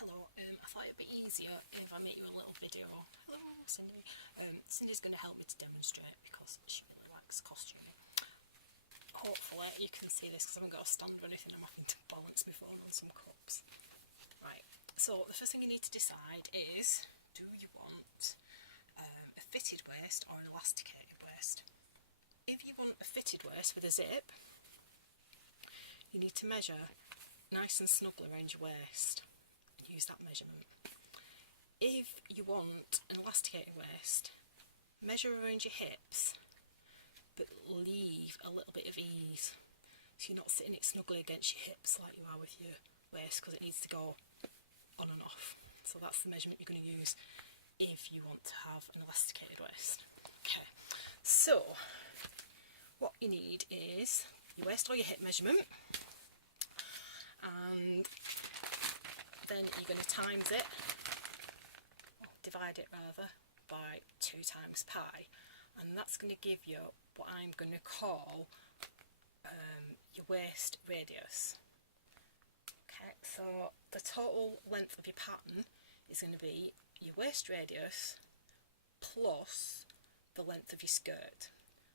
hello. I thought it'd be easier if I make you a little video. Hello, Cindy. Cindy's going to help me to demonstrate because she really likes costuming. Hopefully you can see this because I haven't got a stand or anything. I'm having to balance my phone on some cups. Right, so the first thing you need to decide is, do you want a fitted waist or an elasticated waist? If you want a fitted waist with a zip, you need to measure nice and snugly around your waist. Use that measurement. If you want an elasticated waist, measure around your hips, but leave a little bit of ease, so you're not sitting it snugly against your hips like you are with your waist, because it needs to go on and off. So that's the measurement you're going to use if you want to have an elasticated waist. Okay, so what you need is your waist or your hip measurement, and then you're going to times it, divide it rather, by 2 times pi, and that's going to give you what I'm going to call your waist radius. Okay, so the total length of your pattern is going to be your waist radius plus the length of your skirt.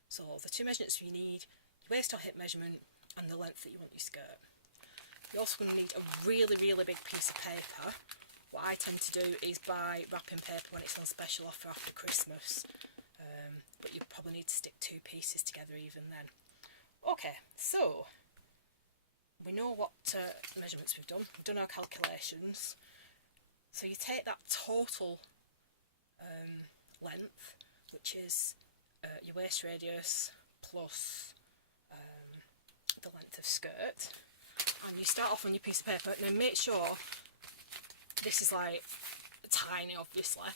So the 2 measurements you need, your waist or hip measurement and the length that you want your skirt. You're also going to need a really big piece of paper. What I tend to do is buy wrapping paper when it's on special offer after Christmas, but you probably need to stick 2 pieces together even then. Okay, so we know what measurements we've done our calculations. So you take that total length, which is your waist radius plus the length of skirt, and you start off on your piece of paper. Now make sure this is like tiny, obviously,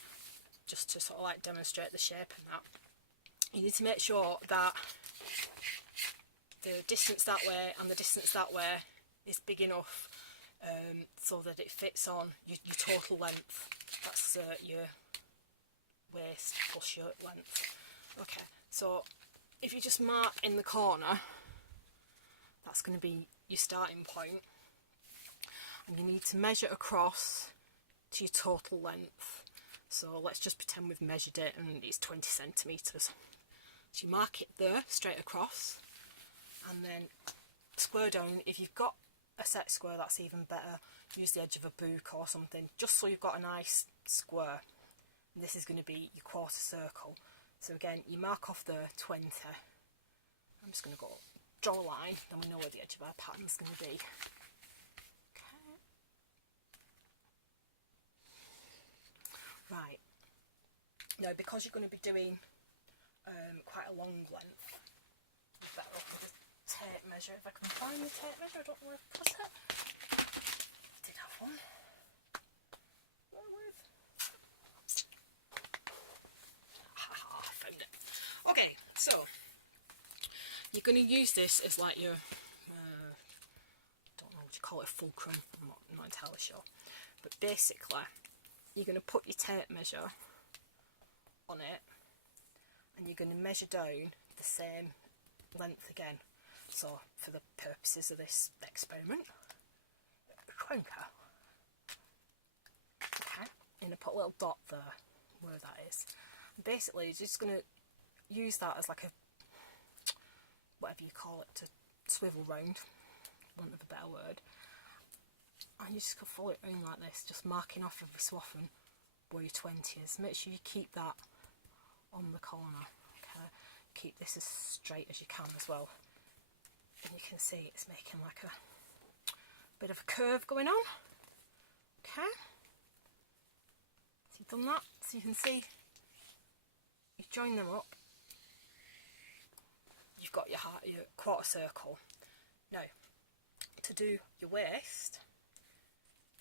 just to sort of like demonstrate the shape and that. You need to make sure that the distance that way and the distance that way is big enough so that it fits on your total length. That's your waist plus your length. Okay, so if you just mark in the corner, that's going to be your starting point, and you need to measure across to your total length. So let's just pretend we've measured it and it's 20 centimetres. So you mark it there straight across, and then square down. If you've got a set square, that's even better. Use the edge of a book or something, just so you've got a nice square. And this is going to be your quarter circle. So again, you mark off the 20. I'm just going to go draw a line, then we know where the edge of our pattern is going to be. Okay. Right. Now, because you're going to be doing quite a long length, you're better off with a tape measure. If I can find the tape measure, I don't know where I've put it. I did have one. I found it. Okay, so you're going to use this as like your, don't know what you call it, fulcrum, I'm not entirely sure. But basically, you're going to put your tape measure on it, and you're going to measure down the same length again. So, for the purposes of this experiment, 20. Okay, and I put a little dot there, where that is. And basically, you're just going to use that as like a, whatever you call it, to swivel round, for want of a better word. And you just follow it around like this, just marking off every so often where your 20 is. Make sure you keep that on the corner. Okay, keep this as straight as you can as well. And you can see it's making like a bit of a curve going on. Okay, so you've done that, so you can see you join them up. You've got your quarter circle. Now, to do your waist,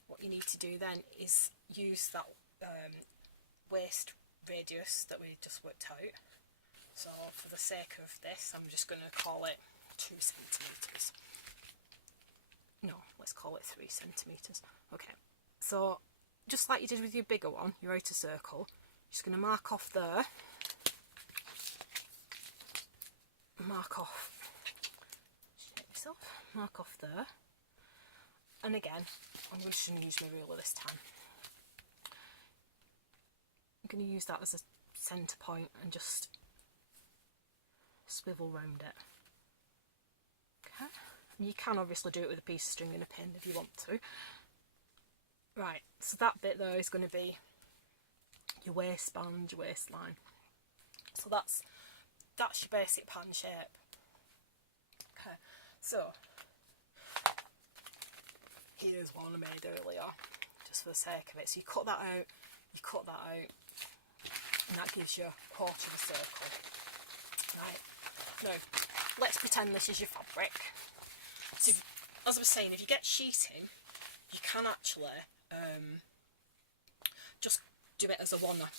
what you need to do then is use that waist radius that we just worked out. So for the sake of this, I'm just going to call it 2 centimetres. No, let's call it 3 centimetres. Okay, so just like you did with your bigger one, your outer circle, you're just going to mark off there. Mark off there, And again, I'm just going to use my ruler this time. I'm going to use that as a centre point and just swivel round it. Okay, and you can obviously do it with a piece of string and a pin if you want to. Right, so that bit there is going to be your waistband, your waistline. So that's your basic pattern shape. Okay, so here's one I made earlier, just for the sake of it. So you cut that out, and that gives you a quarter of a circle. Right, now let's pretend this is your fabric. So as I was saying, if you get sheeting, you can actually just do it as a oneer.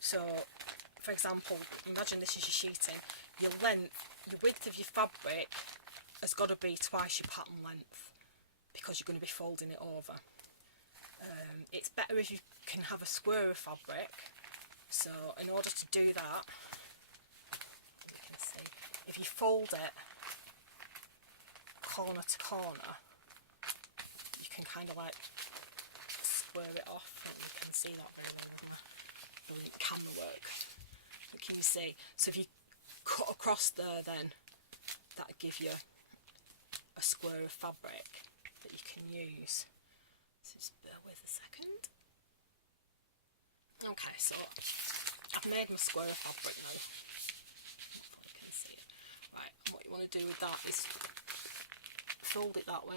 So for example, imagine this is your sheeting. Your width of your fabric has got to be twice your pattern length, because you're going to be folding it over. It's better if you can have a square of fabric. So in order to do that, you can see, if you fold it corner to corner, you can kind of like square it off, and you can see that very well on the brilliant camera work. But can you see? So if you cut across there, then that'll give you a square of fabric that you can use. So just bear with a second. Okay, so I've made my square of fabric now. Hopefully you can see it. Right, and what you want to do with that is fold it that way,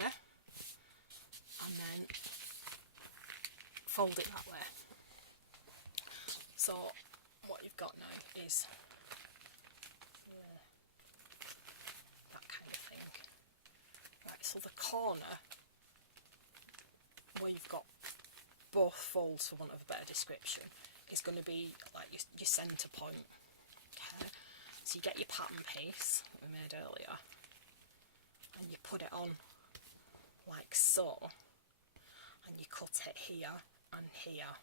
and then fold it that way. So what you've got now is that kind of thing. Right, so the corner where you've got both folds, for want of a better description, is going to be like your centre point. Okay, so you get your pattern piece that we made earlier, and you put it on like so, and you cut it here and here.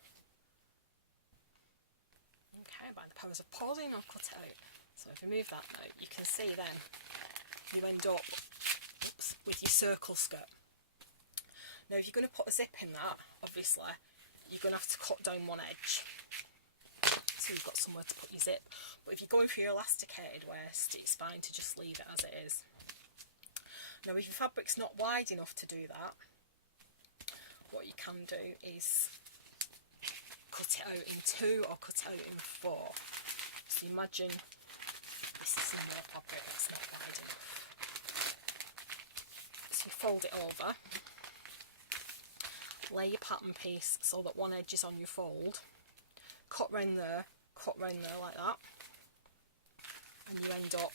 Okay, by the powers of pausing, I'll cut it out. So if you move that now, you can see then you end up with your circle skirt. Now if you're going to put a zip in that, obviously you're going to have to cut down one edge, so you've got somewhere to put your zip. But if you're going for your elasticated waist, it's fine to just leave it as it is. Now if your fabric's not wide enough to do that, what you can do is cut it out in 2 or cut it out in 4. So imagine this is some more fabric that's not wide enough. So you fold it over, lay your pattern piece so that one edge is on your fold, cut round there like that, and you end up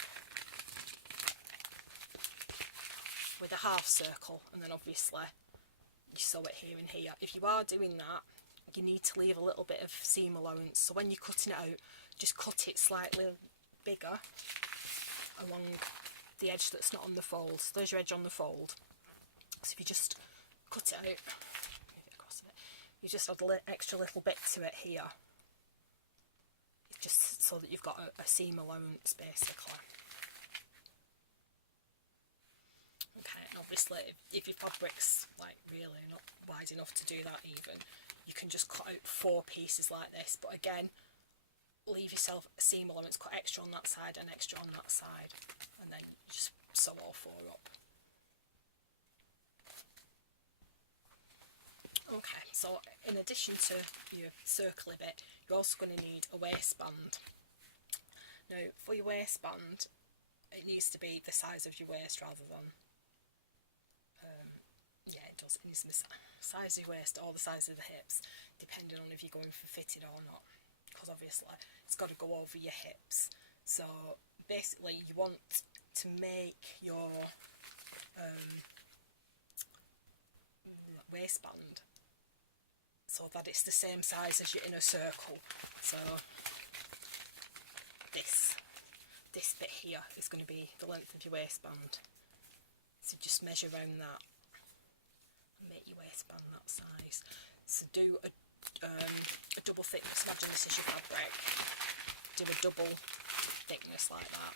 with a half circle, and then obviously you sew it here and here. If you are doing that, you need to leave a little bit of seam allowance, so when you're cutting it out, just cut it slightly bigger along the edge that's not on the fold. So there's your edge on the fold. So if you just cut it out, move it across a bit, you just add an extra little bit to it here, just so that you've got a seam allowance basically. Okay, and obviously if your fabric's like really not wide enough to do that even, you can just cut out 4 pieces like this, but again, leave yourself a seam allowance, cut extra on that side and extra on that side, and then just sew all 4 up. Okay, so in addition to your circly bit, you're also going to need a waistband. Now for your waistband, it needs to be the size of your waist rather than, yeah, it does, it needs to be the size of your waist or the size of the hips, depending on if you're going for fitted or not, because obviously it's got to go over your hips. So basically you want to make your waistband so that it's the same size as your inner circle. So this bit here is going to be the length of your waistband, so just measure around that and make your waistband that size. So do a double thickness, imagine this is your fabric, do a double thickness like that.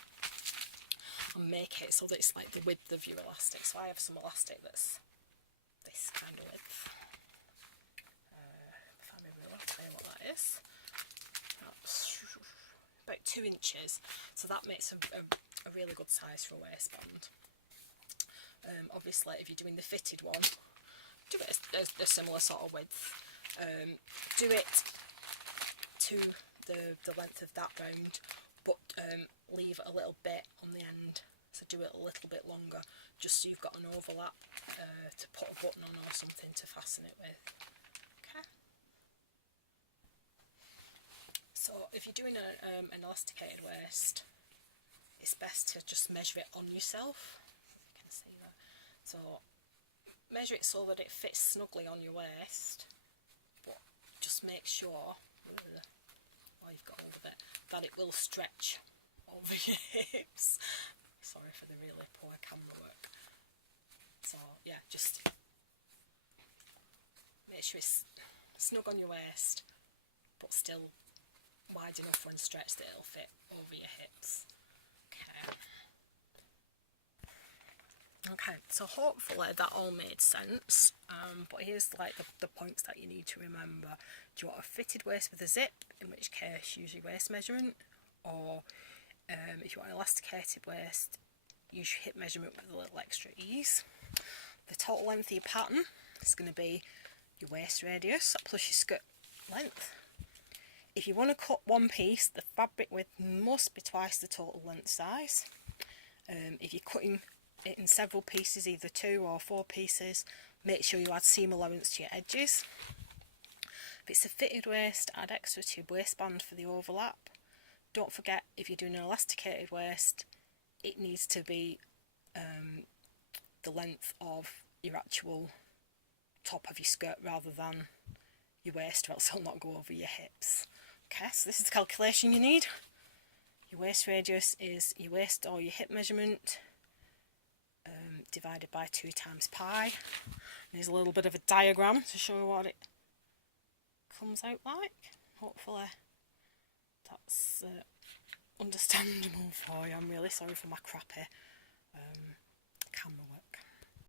can make it so that it's like the width of your elastic. So I have some elastic that's this kind of width. If I maybe will tell you what that is. That's about 2 inches. So that makes a really good size for a waistband. Obviously, if you're doing the fitted one, do it a similar sort of width. Do it to the length of that round, but leave a little bit on the end. So do it a little bit longer, just so you've got an overlap to put a button on or something to fasten it with. Okay. So if you're doing an elasticated waist, it's best to just measure it on yourself. You can see that. So measure it so that it fits snugly on your waist, but just make sure, while you've got hold of it, that it will stretch over your hips. Sorry for the really poor camera work. So yeah, just make sure it's snug on your waist, but still wide enough when stretched that it'll fit over your hips. Okay, so hopefully that all made sense, but here's like the points that you need to remember. Do you want a fitted waist with a zip, in which case use your waist measurement, or if you want an elasticated waist, use your hip measurement with a little extra ease. The total length of your pattern is going to be your waist radius plus your skirt length. If you want to cut one piece, the fabric width must be twice the total length size. If you're cutting it in several pieces, either 2 or 4 pieces, make sure you add seam allowance to your edges. If it's a fitted waist, add extra to your waistband for the overlap. Don't forget, if you're doing an elasticated waist, it needs to be the length of your actual top of your skirt rather than your waist, or else it'll not go over your hips. Okay, so this is the calculation you need. Your waist radius is your waist or your hip measurement divided by 2 times pi. There's a little bit of a diagram to show what it comes out like. Hopefully that's understandable for you. I'm really sorry for my crappy